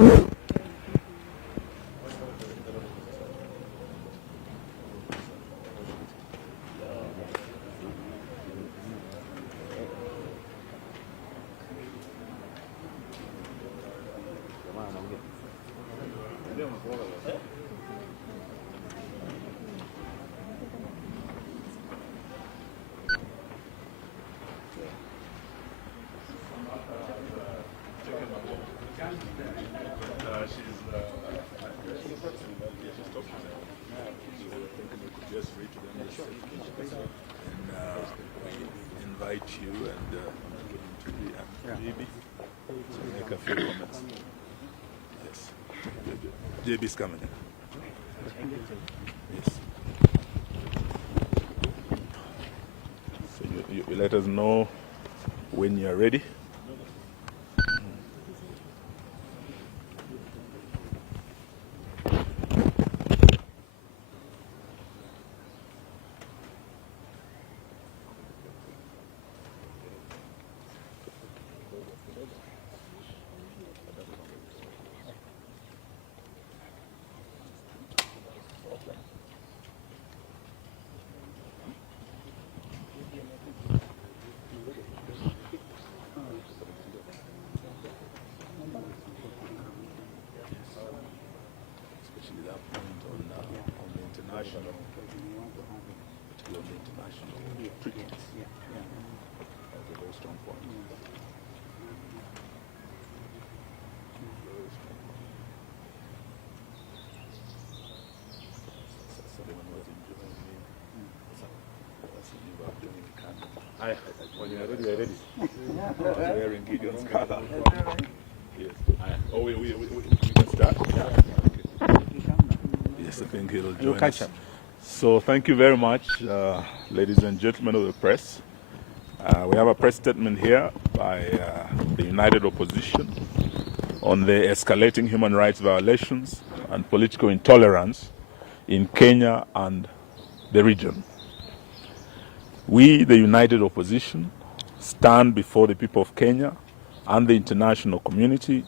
You and JB to make a few comments. Yes. JB's coming in. Yes. So you let us know when you're ready. When you're ready, we're ready. Wearing Gideon's color. Yes. Oh, we can start? Yeah. Okay. Yes, I think he'll join us. So thank you very much, ladies and gentlemen of the press. We have a press statement here by the United Opposition on the escalating human rights violations and political intolerance in Kenya and the region. We, the United Opposition, stand before the people of Kenya and the international community,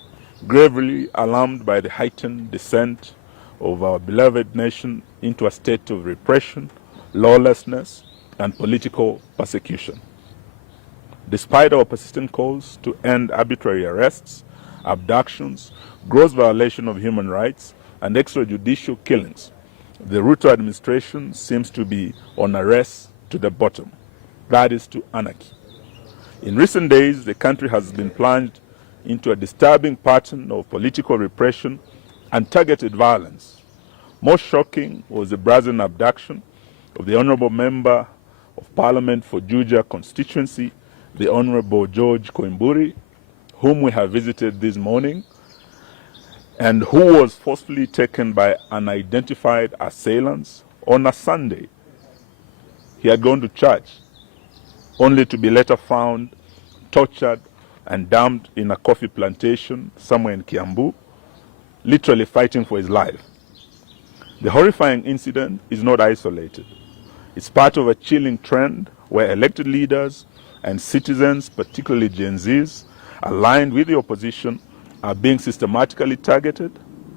gravely alarmed by the heightened descent of our beloved nation into a state of repression, lawlessness, and political persecution. Despite our persistent calls to end arbitrary arrests, abductions, gross violation of human rights, and extrajudicial killings, the Ruto administration seems to be on a race to the bottom, that is to anarchy. In recent days, the country has been plunged into a disturbing pattern of political repression and targeted violence. Most shocking was the brazen abduction of the Honorable Member of Parliament for Juja constituency, the Honorable George Koimburi, whom we have visited this morning, and who was forcefully taken by unidentified assailants on a Sunday. He had gone to church, only to be later found tortured and dumped in a coffee plantation somewhere in Kiambu, literally fighting for his life. The horrifying incident is not isolated. It's part of a chilling trend where elected leaders and citizens, particularly Gen Zs, aligned with the opposition, are being systematically targeted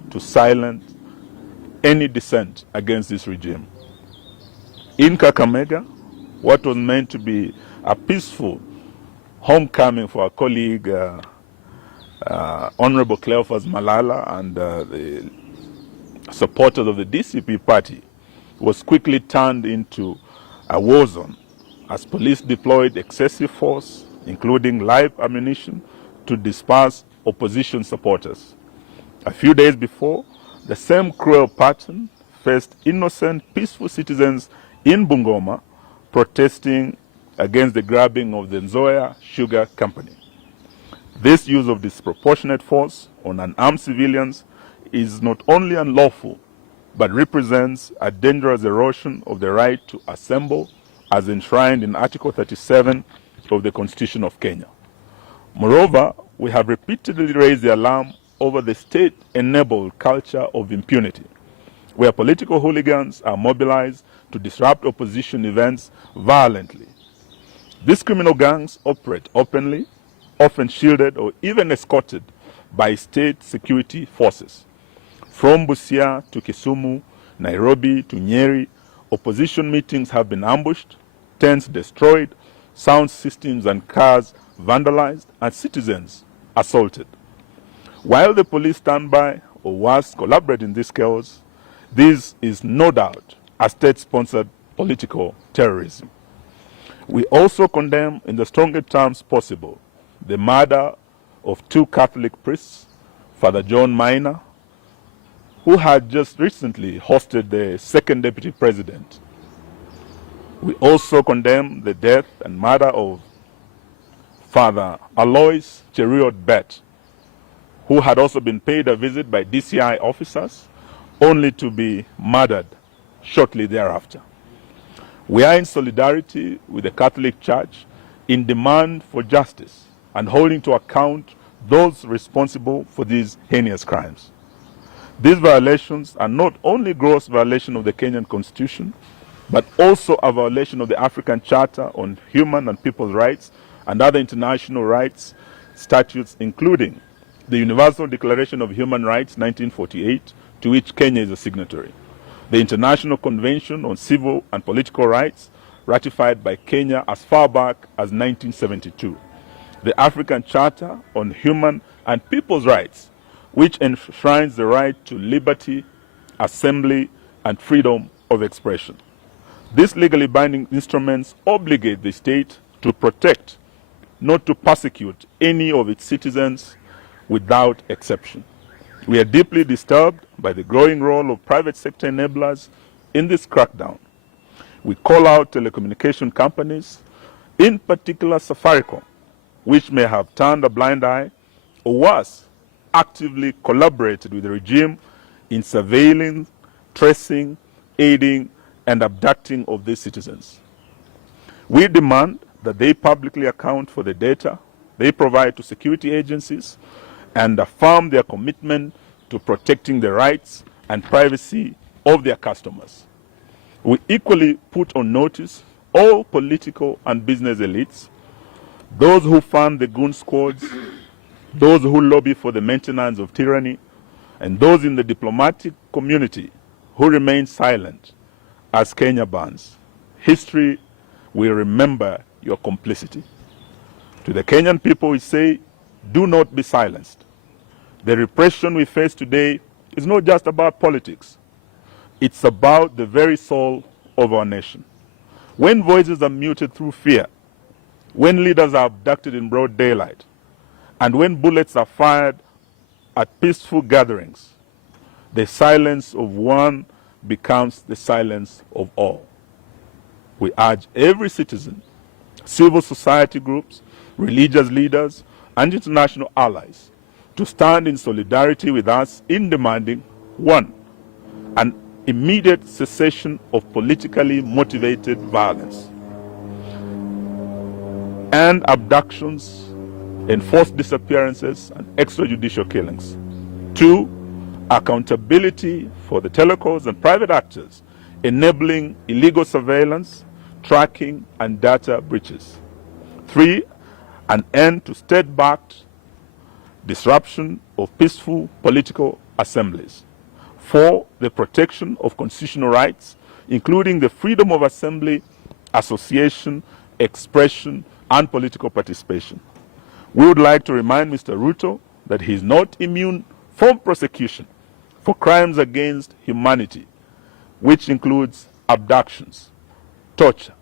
to silence any dissent against this regime. In Kakamega, what was meant to be a peaceful homecoming for our colleague, Honorable Cleophas Malala and the supporters of the DCP party, was quickly turned into a war zone as police deployed excessive force, including live ammunition, to disperse opposition supporters. A few days before, the same cruel pattern faced innocent, peaceful citizens in Bungoma protesting against the grabbing of the Nzoia Sugar Company. This use of disproportionate force on unarmed civilians is not only unlawful, but represents a dangerous erosion of the right to assemble as enshrined in Article 37 of the Constitution of Kenya. Moreover, we have repeatedly raised the alarm over the state-enabled culture of impunity, where political hooligans are mobilized to disrupt opposition events violently. These criminal gangs operate openly, often shielded or even escorted by state security forces. From Busia to Kisumu, Nairobi to Nyeri, opposition meetings have been ambushed, tents destroyed, sound systems and cars vandalized, and citizens assaulted. While the police stand by, or worse, collaborate in this chaos, this is no doubt a state-sponsored political terrorism. We also condemn, in the strongest terms possible, the murder of 2 Catholic priests, Father John Minor, who had just recently hosted the second deputy president. We also condemn the death and murder of Father Alois Cheriot Bet, who had also been paid a visit by DCI officers, only to be murdered shortly thereafter. We are in solidarity with the Catholic Church in demand for justice and holding to account those responsible for these heinous crimes. These violations are not only gross violation of the Kenyan Constitution, but also a violation of the African Charter on Human and People's Rights and other international rights statutes, including the Universal Declaration of Human Rights 1948, to which Kenya is a signatory, the International Convention on Civil and Political Rights, ratified by Kenya as far back as 1972, the African Charter on Human and People's Rights, which enshrines the right to liberty, assembly, and freedom of expression. These legally binding instruments obligate the state to protect, not to persecute, any of its citizens without exception. We are deeply disturbed by the growing role of private sector enablers in this crackdown. We call out telecommunication companies, in particular Safaricom, which may have turned a blind eye, or worse, actively collaborated with the regime in surveilling, tracing, aiding, and abducting of these citizens. We demand that they publicly account for the data they provide to security agencies and affirm their commitment to protecting the rights and privacy of their customers. We equally put on notice all political and business elites, those who fund the goon squads, those who lobby for the maintenance of tyranny, and those in the diplomatic community who remain silent as Kenya burns. History will remember your complicity. To the Kenyan people, we say, do not be silenced. The repression we face today is not just about politics. It's about the very soul of our nation. When voices are muted through fear, when leaders are abducted in broad daylight, and when bullets are fired at peaceful gatherings, the silence of one becomes the silence of all. We urge every citizen, civil society groups, religious leaders, and international allies to stand in solidarity with us in demanding, 1, an immediate cessation of politically motivated violence and abductions, enforced disappearances, and extrajudicial killings. 2, accountability for the telecos and private actors enabling illegal surveillance, tracking, and data breaches. 3, an end to state-backed disruption of peaceful political assemblies. 4, the protection of constitutional rights, including the freedom of assembly, association, expression, and political participation. We would like to remind Mr. Ruto that he is not immune from prosecution for crimes against humanity, which includes abductions, torture,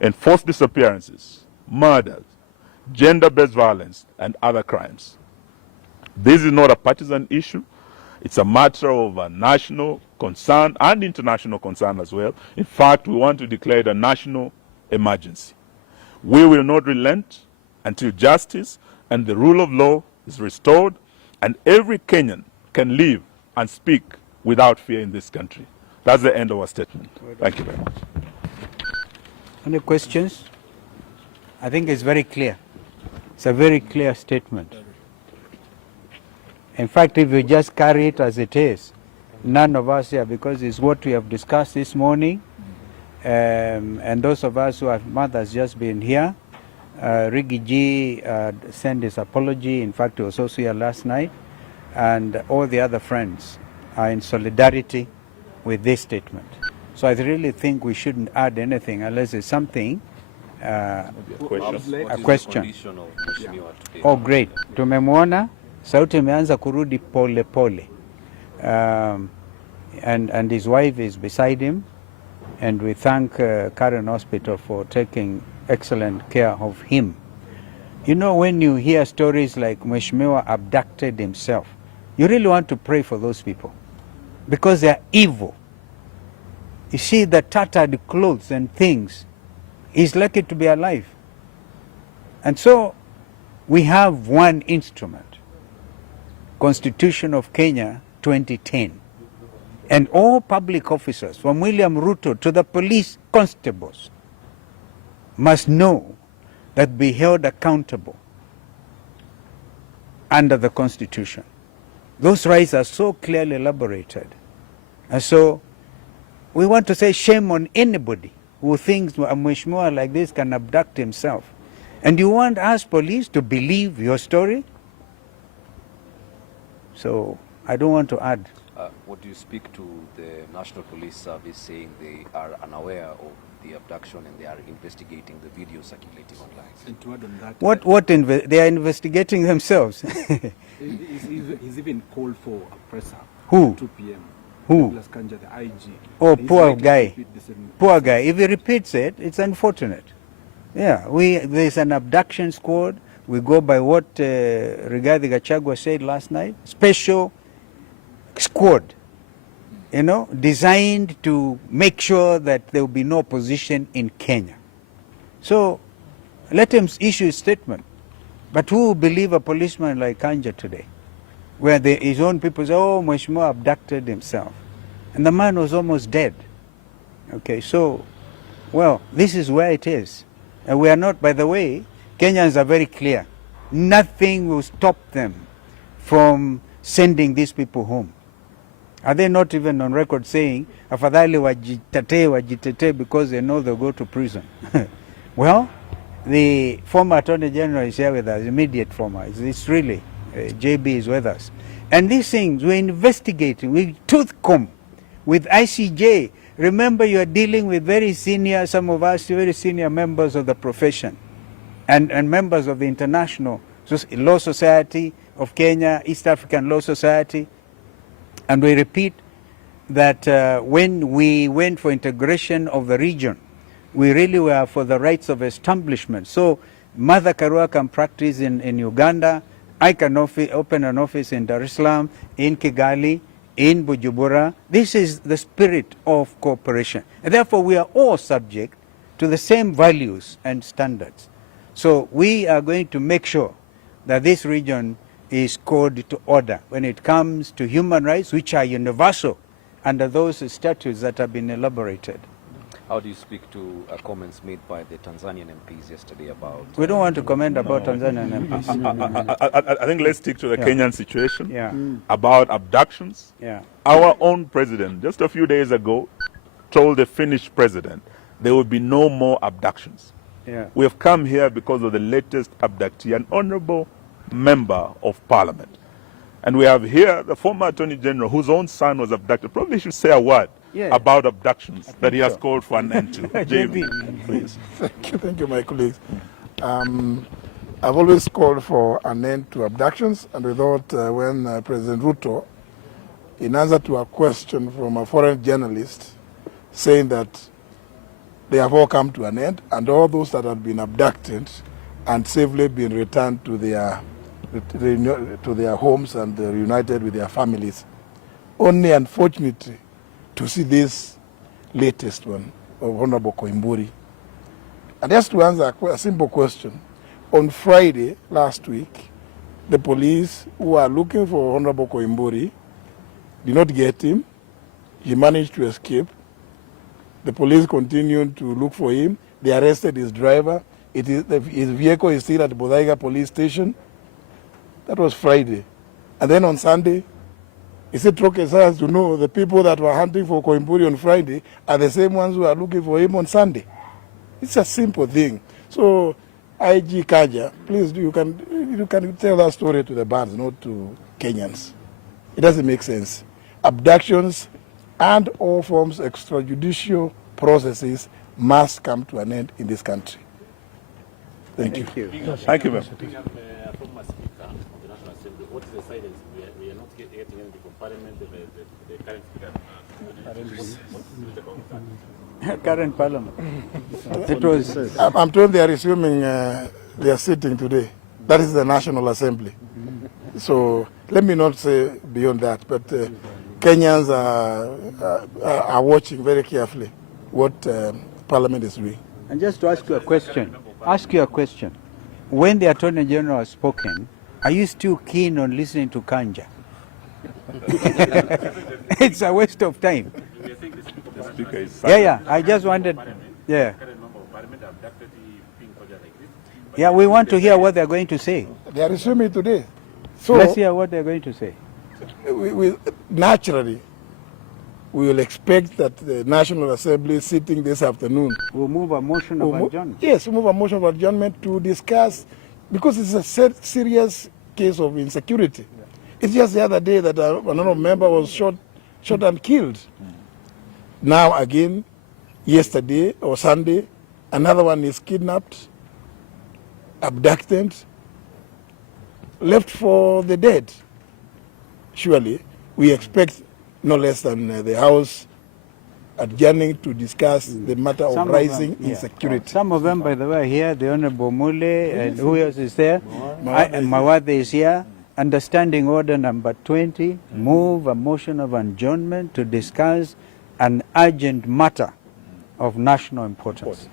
enforced disappearances, murders, gender-based violence, and other crimes. This is not a partisan issue. It's a matter of national concern and international concern as well. In fact, we want to declare it a national emergency. We will not relent until justice and the rule of law is restored and every Kenyan can live and speak without fear in this country. That's the end of our statement. Thank you very much. Any questions? I think it's very clear. It's a very clear statement. In fact, if you just carry it as it is, none of us here, because it's what we have discussed this morning, and those of us who have mothers just been here, Rigi G sent his apology. In fact, he was also here last night. And all the other friends are in solidarity with this statement. So I really think we shouldn't add anything unless it's something, a question. Oh, great. Tumemwona, sauti imeanza kurudi pole pole. And his wife is beside him. And we thank Karen Hospital for taking excellent care of him. You know, when you hear stories like Mheshimiwa abducted himself, you really want to pray for those people because they are evil. You see the tattered clothes and things. He's lucky to be alive. And so we have one instrument, Constitution of Kenya 2010. And all public officers, from William Ruto to the police constables, must know that be held accountable under the Constitution. Those rights are so clearly elaborated. And so we want to say shame on anybody who thinks a Mheshimiwa like this can abduct himself. And you want us police to believe your story? So I don't want to add. What do you speak to the National Police Service saying they are unaware of the abduction and they are investigating the video circulating online? And to add on that, They are investigating themselves. he's even called for a presser. Who? 2 p.m. Who? Douglas Kanja, the IG. Oh, He's poor likely to guy. repeat the same- Poor guy. If he repeats it, it's unfortunate. Yeah, there's an abduction squad. We go by what Rigathi Gachagua said last night. Special squad, you know, designed to make sure that there will be no opposition in Kenya. So let him issue a statement. But who will believe a policeman like Kanja today? Where his own people say, oh, Mheshimiwa abducted himself. And the man was almost dead. Okay, so, well, this is where it is. And we are not, by the way, Kenyans are very clear. Nothing will stop them from sending these people home. Are they not even on record saying, afadhali wajitetee because they know they'll go to prison? Well, the former Attorney General is here with us, immediate former. It's really, JB is with us. And these things, we're investigating, we tooth comb with ICJ. Remember, you are dealing with very senior, some of us, very senior members of the profession and members of the International Law Society of Kenya, East African Law Society. And we repeat that when we went for integration of the region, we really were for the rights of establishment. So Mother Karua can practice in Uganda. I can open an office in Dar es Salaam, in Kigali, in Bujumbura. This is the spirit of cooperation. And therefore, we are all subject to the same values and standards. So we are going to make sure that this region is called to order when it comes to human rights, which are universal under those statutes that have been elaborated. How do you speak to comments made by the Tanzanian MPs yesterday about... We don't want to comment about Tanzanian MPs. I think let's stick to the Yeah. Kenyan situation. Yeah. About abductions. Yeah. Our own president, just a few days ago, told the Finnish president there will be no more abductions. Yeah. We have come here because of the latest abductee, an honorable member of parliament. And we have here the former Attorney General whose own son was abducted. Probably should say a word about abductions that he has called for an end to. JB, please. Thank you, my colleagues. I've always called for an end to abductions, and we thought when President Ruto, in answer to a question from a foreign journalist, saying that they have all come to an end, and all those that have been abducted and safely been returned to their homes and reunited with their families. Only, unfortunately, to see this latest one of Honorable Koimburi. And just to answer a simple question, on Friday last week, the police who are looking for Honorable Koimburi did not get him. He managed to escape. The police continued to look for him. They arrested his driver. His vehicle is still at the Bodaiga police station. That was Friday. And then on Sunday, he said Troke has to know the people that were hunting for Koimburi on Friday are the same ones who are looking for him on Sunday. It's a simple thing. So IG Kaja, please do, you can tell that story to the bands, not to Kenyans. It doesn't make sense. Abductions and all forms of extrajudicial processes must come to an end in this country. Thank you. Thank you, ma'am. Being a former speaker of the National Assembly, what is the silence? We are not getting anything from Parliament, the current speaker. Current Parliament. It was. I'm told they are resuming their sitting today. That is the National Assembly. So let me not say beyond that, but Kenyans are watching very carefully what Parliament is doing. And just to ask you a question, when the Attorney General has spoken, are you still keen on listening to Kanja? It's a waste of time. The speaker is Yeah, I just wanted, yeah. Yeah, we want to hear what they're going to say. They are resuming today. So Let's hear what they're going to say. Naturally, we will expect that the National Assembly sitting this afternoon. We'll move a motion of adjournment. Yes, we'll move a motion of adjournment to discuss, because it's a serious case of insecurity. It's just the other day that another member was shot and killed. Now again, yesterday or Sunday, another one is kidnapped, abducted, left for the dead. Surely, we expect no less than the House adjourning to discuss the matter of rising insecurity. Some of them, by the way, are here. The Honorable Mule, and who else is there? Mawathe is here. Understanding order number 20, move a motion of adjournment to discuss an urgent matter of national importance.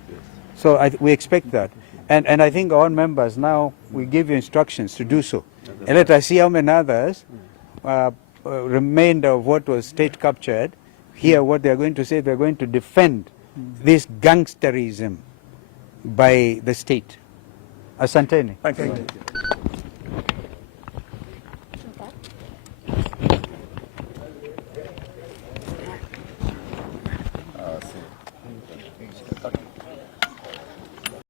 So we expect that. And I think all members now, we give you instructions to do so. And let us see how many others, remainder of what was state captured, hear what they're going to say. They're going to defend this gangsterism by the state. Asanteni. Thank you.